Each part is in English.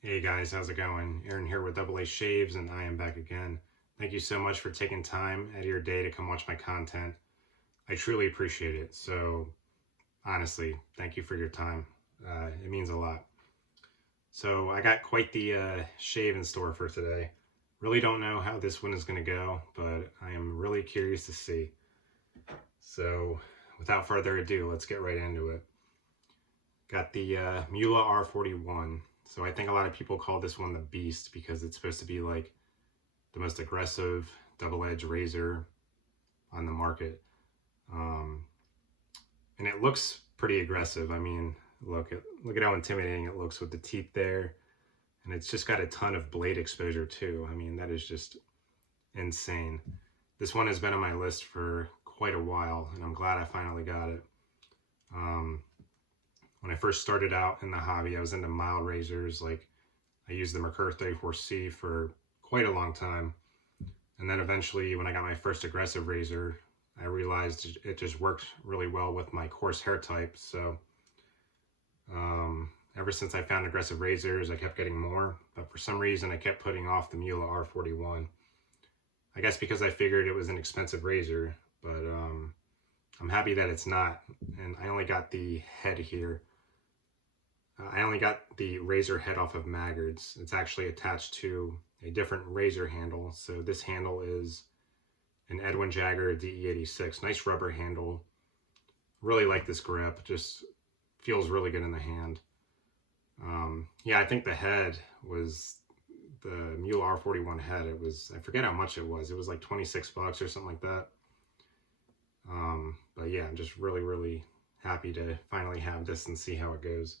Hey guys, how's it going? Aaron here with Double A Shaves, and I am back again. Thank you so much for taking time out of your day to come watch my content. I truly appreciate it. So, honestly, thank you for your time. It means a lot. So, I got quite the shave in store for today. Really don't know how this one is going to go, but I am really curious to see. So, without further ado, let's get right into it. Got the Muhle R41. So, I think a lot of people call this one the Beast because it's supposed to be like the most aggressive double-edged razor on the market. Um, and it looks pretty aggressive. I mean, look at how intimidating it looks with the teeth there. And it's just got a ton of blade exposure too. I mean, that is just insane. This one has been on my list for quite a while, and I'm glad I finally got it. Um, when I first started out in the hobby, I was into mild razors. Like, I used the Merkur 34C for quite a long time. And then eventually, when I got my first aggressive razor, I realized it just worked really well with my coarse hair type. So ever since I found aggressive razors, I kept getting more. But for some reason, I kept putting off the Muhle R41. I guess because I figured it was an expensive razor, but I'm happy that it's not. And I only got the head here. I only got the razor head off of Maggard's. It's actually attached to a different razor handle. So this handle is an Edwin Jagger DE86. Nice rubber handle. Really like this grip. Just feels really good in the hand. Yeah, I think the head was the Muhle R41 head. It was, I forget how much it was. It was like 26 bucks or something like that. But yeah, I'm just really happy to finally have this and see how it goes.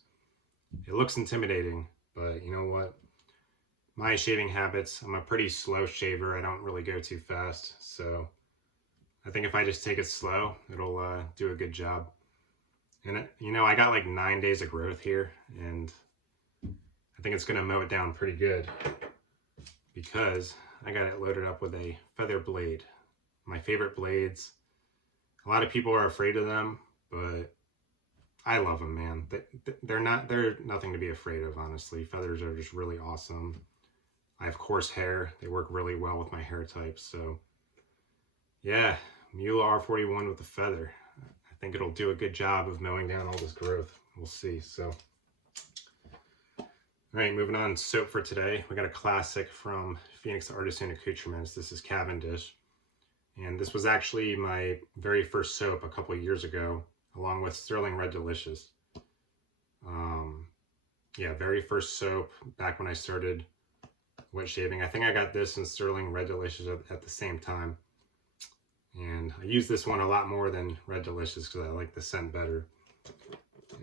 It looks intimidating, but you know what? My shaving habits, I'm a pretty slow shaver. I don't really go too fast. So I think if I just take it slow, it'll do a good job. And I got like 9 days of growth here, and I think it's gonna mow it down pretty good because I got it loaded up with a feather blade. My favorite blades. A lot of people are afraid of them, but I love them, man. They're nothing to be afraid of, honestly. Feathers are just really awesome. I have coarse hair. They work really well with my hair type. So yeah, Muhle R41 with the feather. I think it'll do a good job of mowing down all this growth. We'll see. So, all right, moving on. Soap for today. We got a classic from Phoenix Artisan Accoutrements. This is Cavendish. And this was actually my very first soap a couple years ago, along with Sterling Red Delicious. Yeah, very first soap back when I started wet shaving. I think I got this and Sterling Red Delicious at the same time. And I use this one a lot more than Red Delicious because I like the scent better.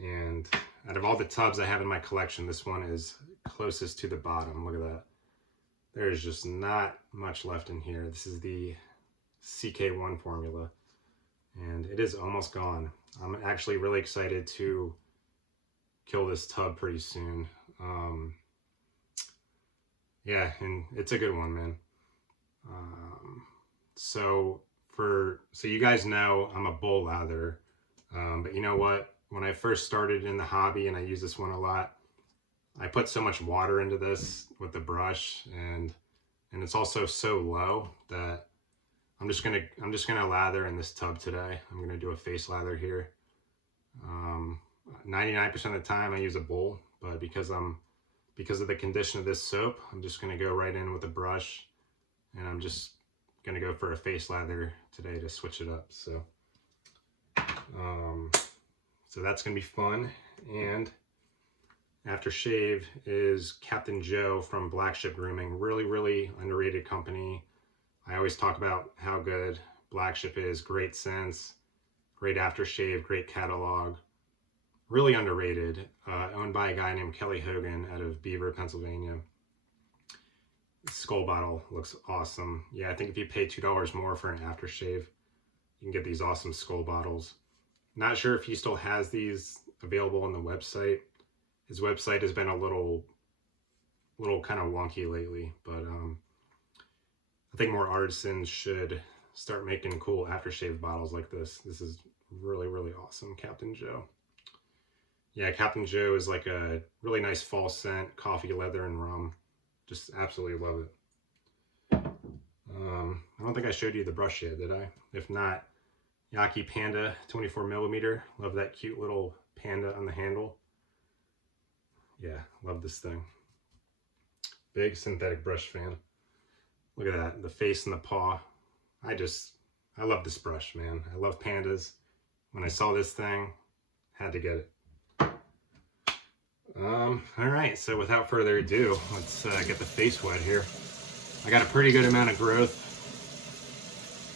And out of all the tubs I have in my collection, this one is closest to the bottom. Look at that. There's just not much left in here. This is the CK1 formula, and it is almost gone. I'm actually really excited to kill this tub pretty soon. Yeah, and it's a good one, man. So you guys know I'm a bull lather, but you know what? When I first started in the hobby, and I use this one a lot, I put so much water into this with the brush, and it's also so low that I'm just gonna lather in this tub today. I'm gonna do a face lather here. 99% of the time I use a bowl, but because of the condition of this soap, I'm just gonna go right in with a brush, and I'm just gonna go for a face lather today to switch it up. So that's gonna be fun. And Aftershave is Captain Joe from Black Ship Grooming. Really underrated company. I always talk about how good Black Ship is. Great scents, great aftershave, great catalog. Really underrated. Owned by a guy named Kelly Hogan out of Beaver, Pennsylvania. Skull bottle looks awesome. Yeah, I think if you pay $2 more for an aftershave, you can get these awesome skull bottles. Not sure if he still has these available on the website. His website has been a little kind of wonky lately, but I think more artisans should start making cool aftershave bottles like this. This is really awesome, Captain Joe. Yeah, Captain Joe is like a really nice fall scent, coffee, leather, and rum. Just absolutely love it. I don't think I showed you the brush yet, did I? If not, Yaki Panda 24mm. Love that cute little panda on the handle. Yeah, love this thing. Big synthetic brush fan. Look at that, the face and the paw. I love this brush, man. I love pandas. When I saw this thing, had to get it. All right, so without further ado, let's get the face wet here. I got a pretty good amount of growth.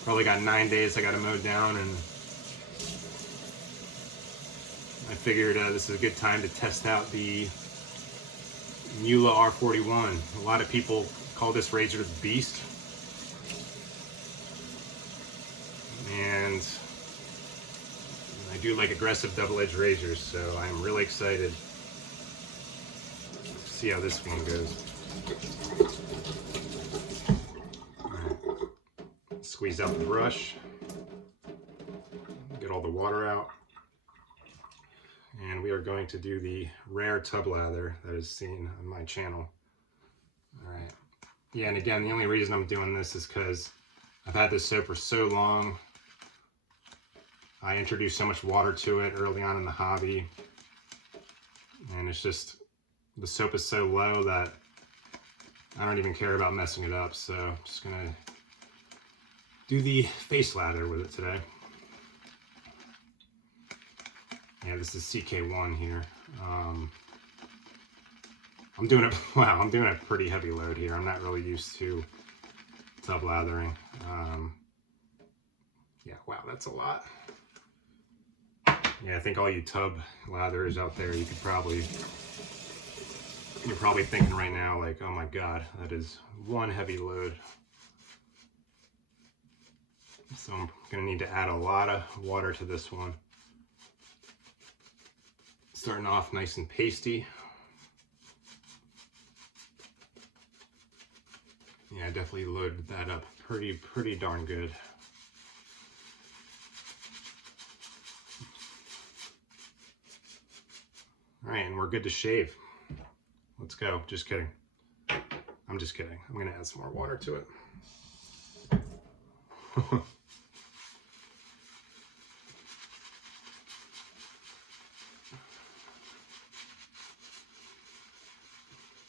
Probably got 9 days I got to mow down, and I figured this is a good time to test out the Muhle R41. A lot of people call this razor the Beast. And I do like aggressive double-edged razors, so I'm really excited to see how this one goes. All right. Squeeze out the brush, get all the water out, and we are going to do the rare tub lather that is seen on my channel. All right. Yeah, and again, the only reason I'm doing this is because I've had this soap for so long. I introduced so much water to it early on in the hobby, and it's just, the soap is so low that I don't even care about messing it up. So I'm just gonna do the face lather with it today. Yeah, this is CK1 here. I'm doing a pretty heavy load here. I'm not really used to tub lathering. Yeah, wow, that's a lot. Yeah, I think all you tub latherers out there, you're probably thinking right now, like, oh my God, that is one heavy load. So I'm gonna need to add a lot of water to this one. Starting off nice and pasty. Yeah, I definitely loaded that up pretty darn good. All right, and we're good to shave. Let's go. Just kidding. I'm just kidding. I'm gonna add some more water to it.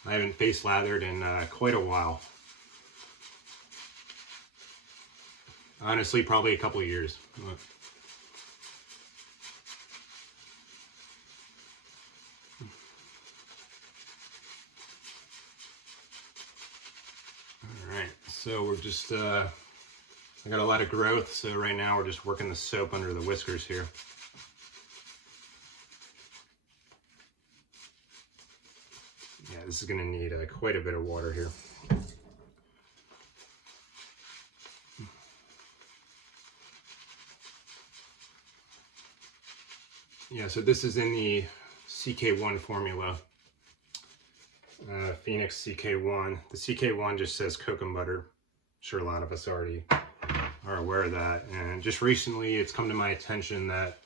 I haven't face lathered in quite a while. Honestly, probably a couple of years. Alright, so we're just, I got a lot of growth, so right now we're just working the soap under the whiskers here. Yeah, this is going to need quite a bit of water here. Yeah, so this is in the CK1 formula. Phoenix CK1. The CK1 just says cocoa butter. I'm sure a lot of us already are aware of that. And just recently it's come to my attention that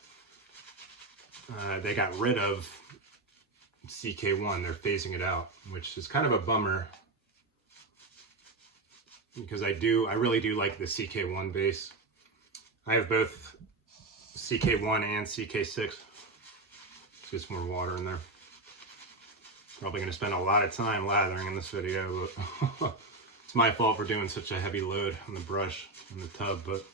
they got rid of CK1. They're phasing it out, which is kind of a bummer, because I really do like the CK1 base. I have both CK1 and CK6. Just more water in there. Probably going to spend a lot of time lathering in this video, but it's my fault for doing such a heavy load on the brush in the tub. But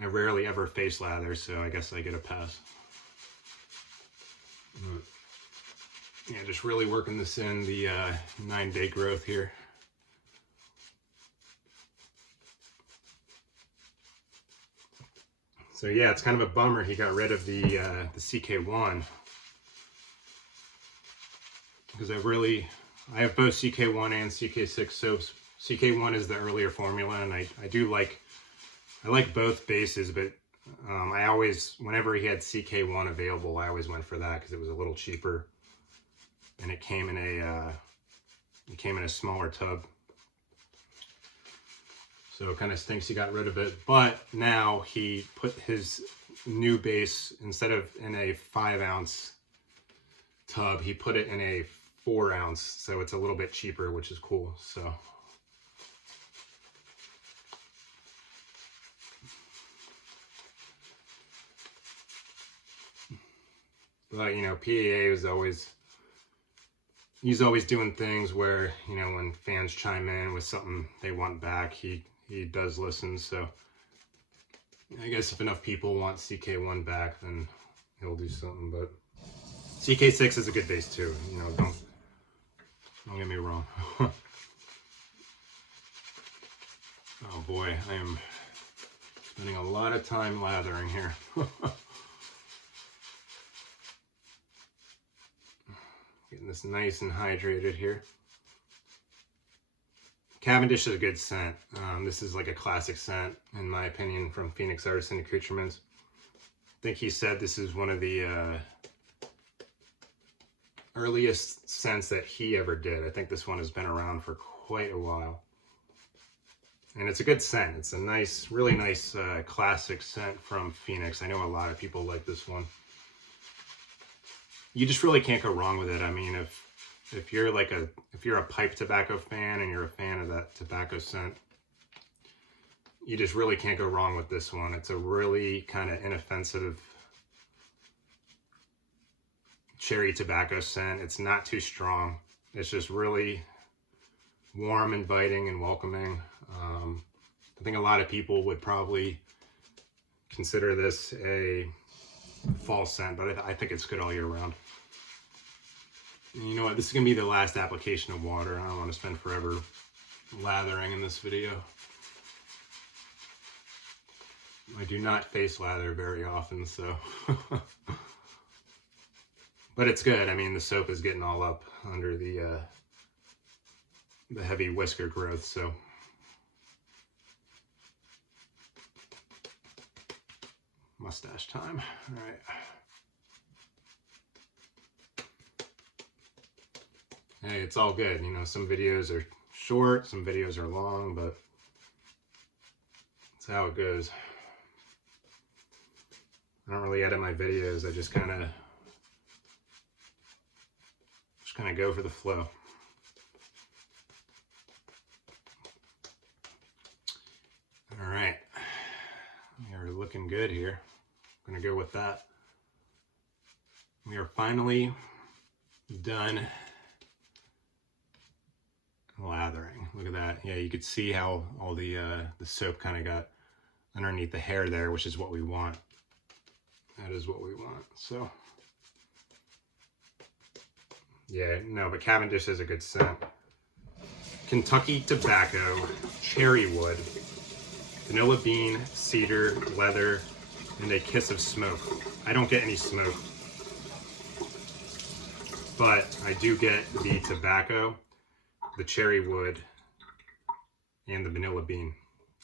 I rarely ever face lather, so I guess I get a pass. Yeah, just really working this in the 9-day growth here. So yeah, it's kind of a bummer he got rid of the CK1, because I have both CK1 and CK6 soaps. CK1 is the earlier formula, and I like both bases, but I always, whenever he had CK1 available, I always went for that because it was a little cheaper, and it came in a smaller tub. So it kind of stinks he got rid of it. But now he put his new base, instead of in a 5-ounce tub, he put it in a 4-ounce. So it's a little bit cheaper, which is cool. So but, you know, PAA is always, he's always doing things where, you know, when fans chime in with something they want back, he does listen. So I guess if enough people want CK1 back, then he'll do something. But CK6 is a good base too. You know, don't get me wrong. Oh boy, I am spending a lot of time lathering here. Getting this nice and hydrated here. Cavendish is a good scent. This is like a classic scent, in my opinion, from Phoenix Artisan Accoutrements. I think he said this is one of the earliest scents that he ever did. I think this one has been around for quite a while. And it's a good scent. It's a nice, really nice classic scent from Phoenix. I know a lot of people like this one. You just really can't go wrong with it. I mean, if you're a pipe tobacco fan and you're a fan of that tobacco scent, you just really can't go wrong with this one. It's a really kind of inoffensive cherry tobacco scent. It's not too strong. It's just really warm, inviting, and welcoming. I think a lot of people would probably consider this a fall scent, but I think it's good all year round. And you know what? This is going to be the last application of water. I don't want to spend forever lathering in this video. I do not face lather very often, so. But it's good. I mean, the soap is getting all up under the heavy whisker growth, so. Mustache time. All right. Hey, it's all good. You know, some videos are short, some videos are long, but that's how it goes. I don't really edit my videos. I just kind of go for the flow. All right. We are looking good here. I'm going to go with that. We are finally done lathering. Look at that. Yeah, you could see how all the soap kind of got underneath the hair there, which is what we want. That is what we want. So, yeah, no, but Cavendish is a good scent. Kentucky tobacco, cherry wood, vanilla bean, cedar, leather, and a kiss of smoke. I don't get any smoke, but I do get the tobacco, the cherry wood, and the vanilla bean.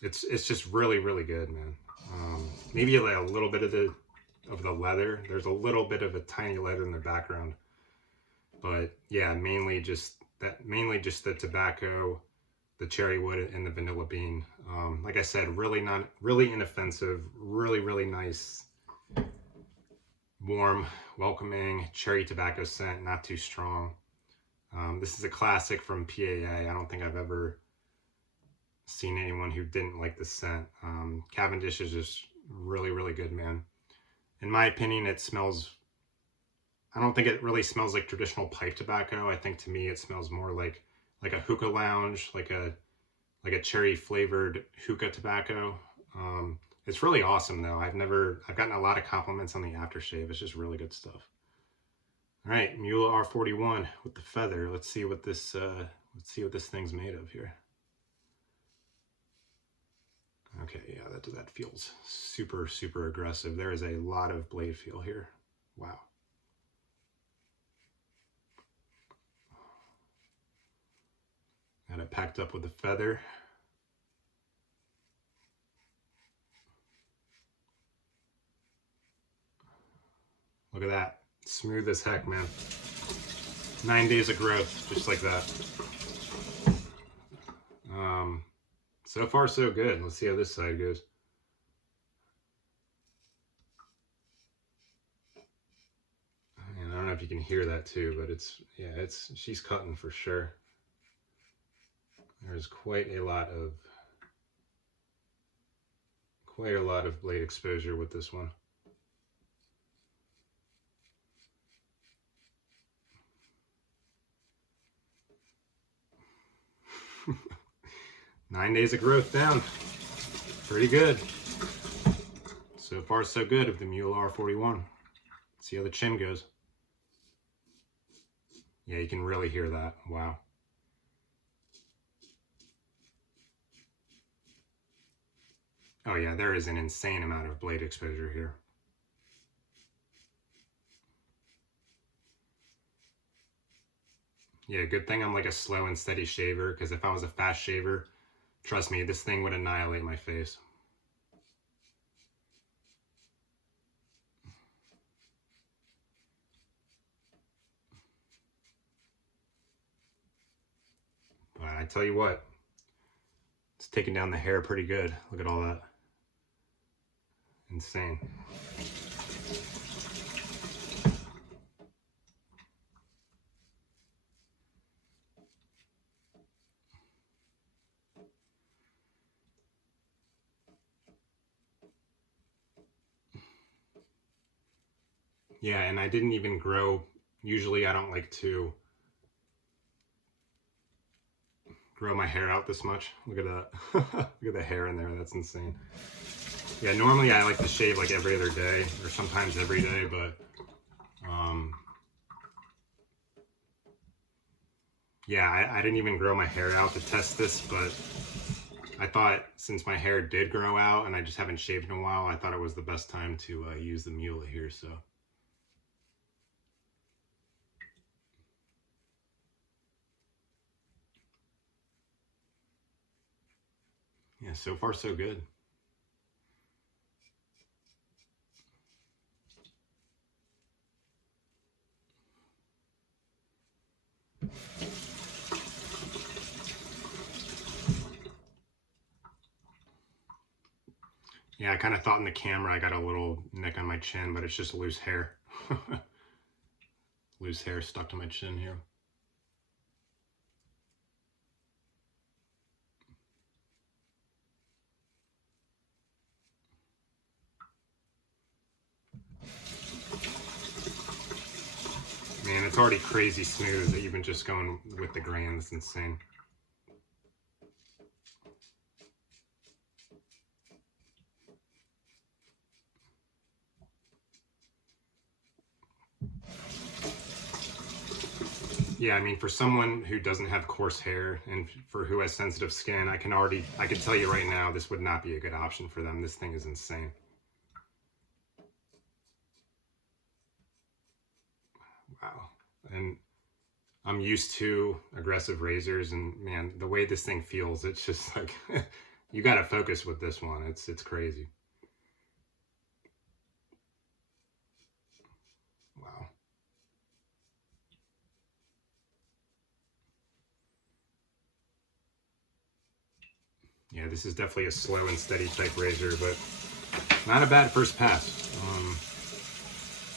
It's just really, really good, man. Maybe like a little bit of the leather. There's a little bit of a tiny leather in the background, but yeah, mainly just the tobacco, the cherry wood, and the vanilla bean. Like I said, really inoffensive, really nice, warm, welcoming cherry tobacco scent, not too strong. This is a classic from PAA. I don't think I've ever seen anyone who didn't like this scent. Cavendish is just really good, man. In my opinion, it smells, I don't think it really smells like traditional pipe tobacco. I think to me it smells more like a hookah lounge, like a cherry flavored hookah tobacco. It's really awesome though. I've gotten a lot of compliments on the aftershave. It's just really good stuff. All right, Muhle R41 with the feather. Let's see what this thing's made of here. Okay, yeah, that feels super aggressive. There is a lot of blade feel here. Wow. Got it packed up with the feather. Look at that. Smooth as heck, man. 9 days of growth, just like that. So far, so good. Let's see how this side goes. And I don't know if you can hear that too, but she's cutting for sure. There's quite a lot of blade exposure with this one. Nine days of growth down. Pretty good. So far, so good with the Muhle R41. See how the chin goes. Yeah, you can really hear that. Wow. Oh yeah, there is an insane amount of blade exposure here. Yeah, good thing I'm like a slow and steady shaver, because if I was a fast shaver, trust me, this thing would annihilate my face. But I tell you what, it's taking down the hair pretty good. Look at all that. Insane. Yeah, and I didn't even grow. Usually I don't like to grow my hair out this much. Look at that. Look at the hair in there. That's insane. Yeah, normally I like to shave like every other day or sometimes every day, but yeah, I didn't even grow my hair out to test this, but I thought since my hair did grow out and I just haven't shaved in a while, I thought it was the best time to use the Muhle here, so. Yeah, so far so good. Yeah, I kind of thought in the camera I got a little nick on my chin, but it's just loose hair. Loose hair stuck to my chin here. Man, it's already crazy smooth, even just going with the grain. That's insane. Yeah, I mean, for someone who doesn't have coarse hair and for who has sensitive skin, I can tell you right now, this would not be a good option for them. This thing is insane. Wow. And I'm used to aggressive razors, and man, the way this thing feels, it's just like, you got to focus with this one. It's crazy. Wow. Yeah, this is definitely a slow and steady type razor, but not a bad first pass.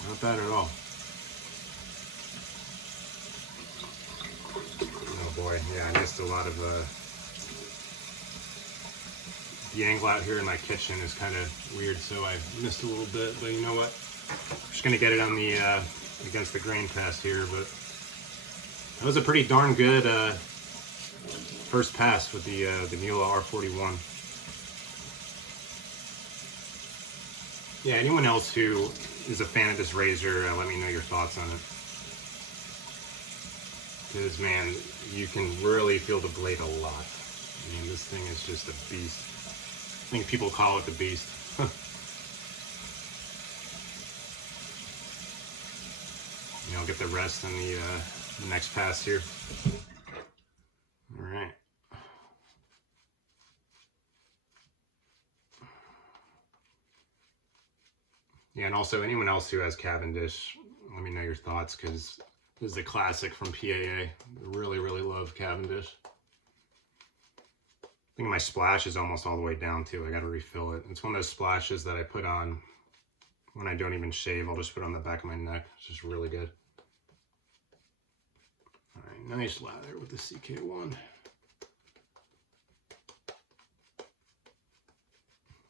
Not bad at all. Oh boy, yeah, I missed a lot of the angle out here in my kitchen is kind of weird, so I missed a little bit, but you know what? I'm just gonna get it on the against the grain pass here, but that was a pretty darn good first pass with the Muhle R41. Yeah, anyone else who is a fan of this razor, let me know your thoughts on it. Because, man, you can really feel the blade a lot. I mean, this thing is just a beast. I think people call it the beast. You know, I'll get the rest on the next pass here. All right. Yeah, and also anyone else who has Cavendish, let me know your thoughts, because this is a classic from PAA. I really, really love Cavendish. I think my splash is almost all the way down too. I got to refill it. It's one of those splashes that I put on when I don't even shave. I'll just put it on the back of my neck. It's just really good. All right, nice lather with the CK1.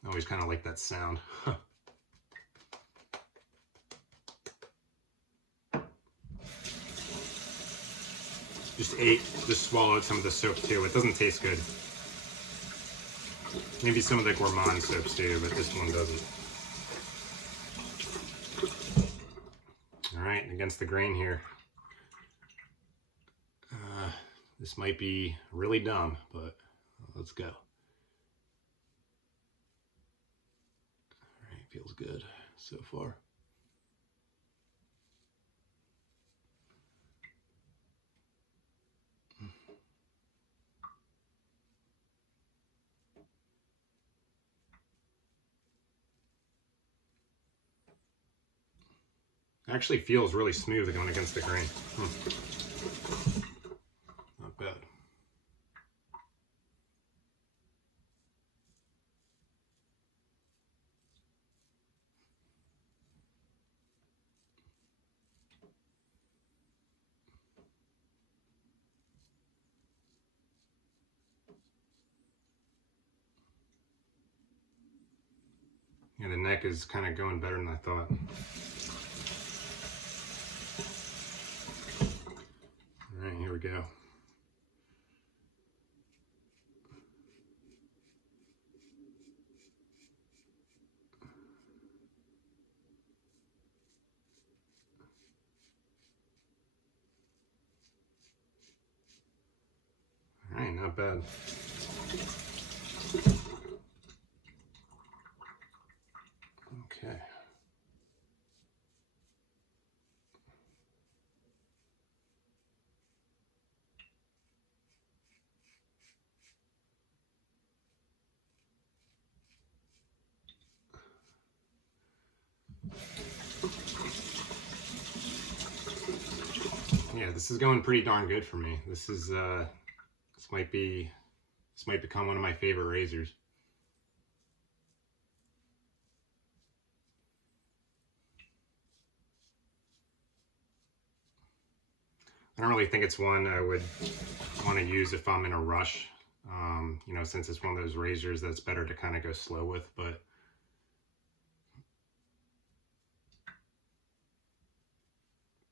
I always kind of like that sound. Just swallowed some of the soap too. It doesn't taste good. Maybe some of the gourmand soaps do, but this one doesn't. All right, against the grain here. This might be really dumb, but let's go. All right, feels good so far. Actually feels really smooth going against the grain. Not bad. Yeah, the neck is kind of going better than I thought. All right, here we go. All right, not bad. Okay. Yeah, this is going pretty darn good for me. This might become one of my favorite razors. I don't really think it's one I would want to use if I'm in a rush. You know, since it's one of those razors that's better to kind of go slow with, but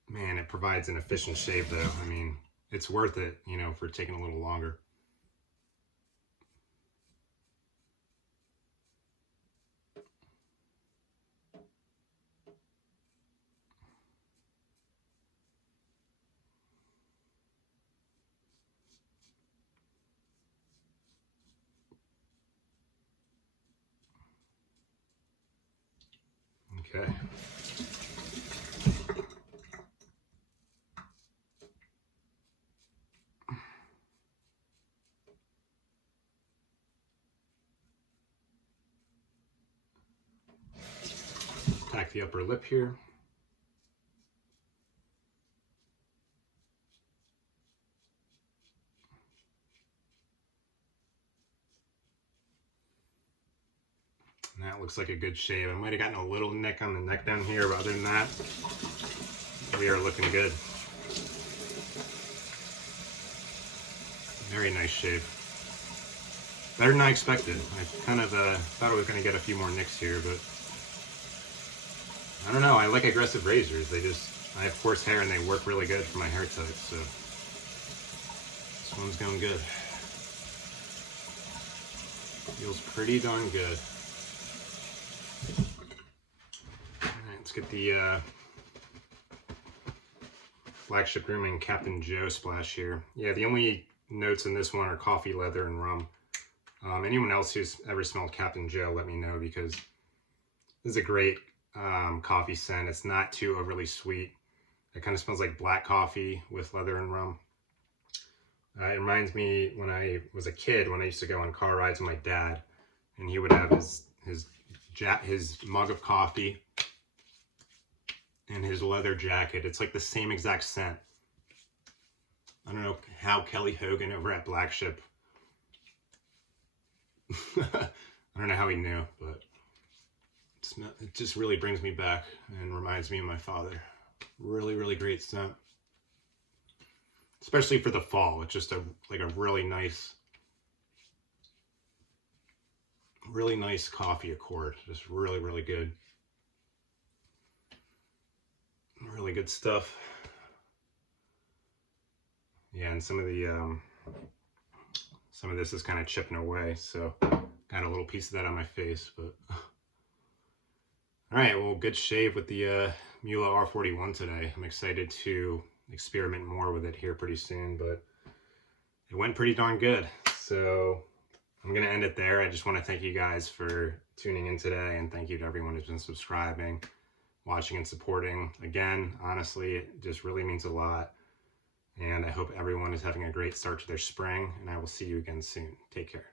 man, it provides an efficient shave though. I mean, it's worth it, you know, for taking a little longer. Okay. Attack the upper lip here. And that looks like a good shave. I might have gotten a little nick on the neck down here, but other than that, we are looking good. Very nice shave. Better than I expected. I kind of thought I was going to get a few more nicks here, but I don't know. I like aggressive razors. I have coarse hair and they work really good for my hair type, so this one's going good. Feels pretty darn good. All right, let's get the Flagship Grooming Captain Joe splash here. Yeah, the only notes in this one are coffee, leather, and rum. Anyone else who's ever smelled Captain Joe, let me know, because this is a great coffee scent. It's not too overly sweet. It kind of smells like black coffee with leather and rum. It reminds me when I was a kid, when I used to go on car rides with my dad, and he would have his mug of coffee and his leather jacket. It's like the same exact scent. I don't know how Kelly Hogan over at Black Ship I don't know how he knew, but it just really brings me back and reminds me of my father. Really, really great scent. Especially for the fall. It's just a really nice coffee accord. Just really, really good. Really good stuff. Yeah, and some of this is kind of chipping away, so got a little piece of that on my face, but all right, well, good shave with the Muhle R41 today. I'm excited to experiment more with it here pretty soon, but it went pretty darn good. So I'm going to end it there. I just want to thank you guys for tuning in today, and thank you to everyone who's been subscribing, watching, and supporting. Again, honestly, it just really means a lot. And I hope everyone is having a great start to their spring, and I will see you again soon. Take care.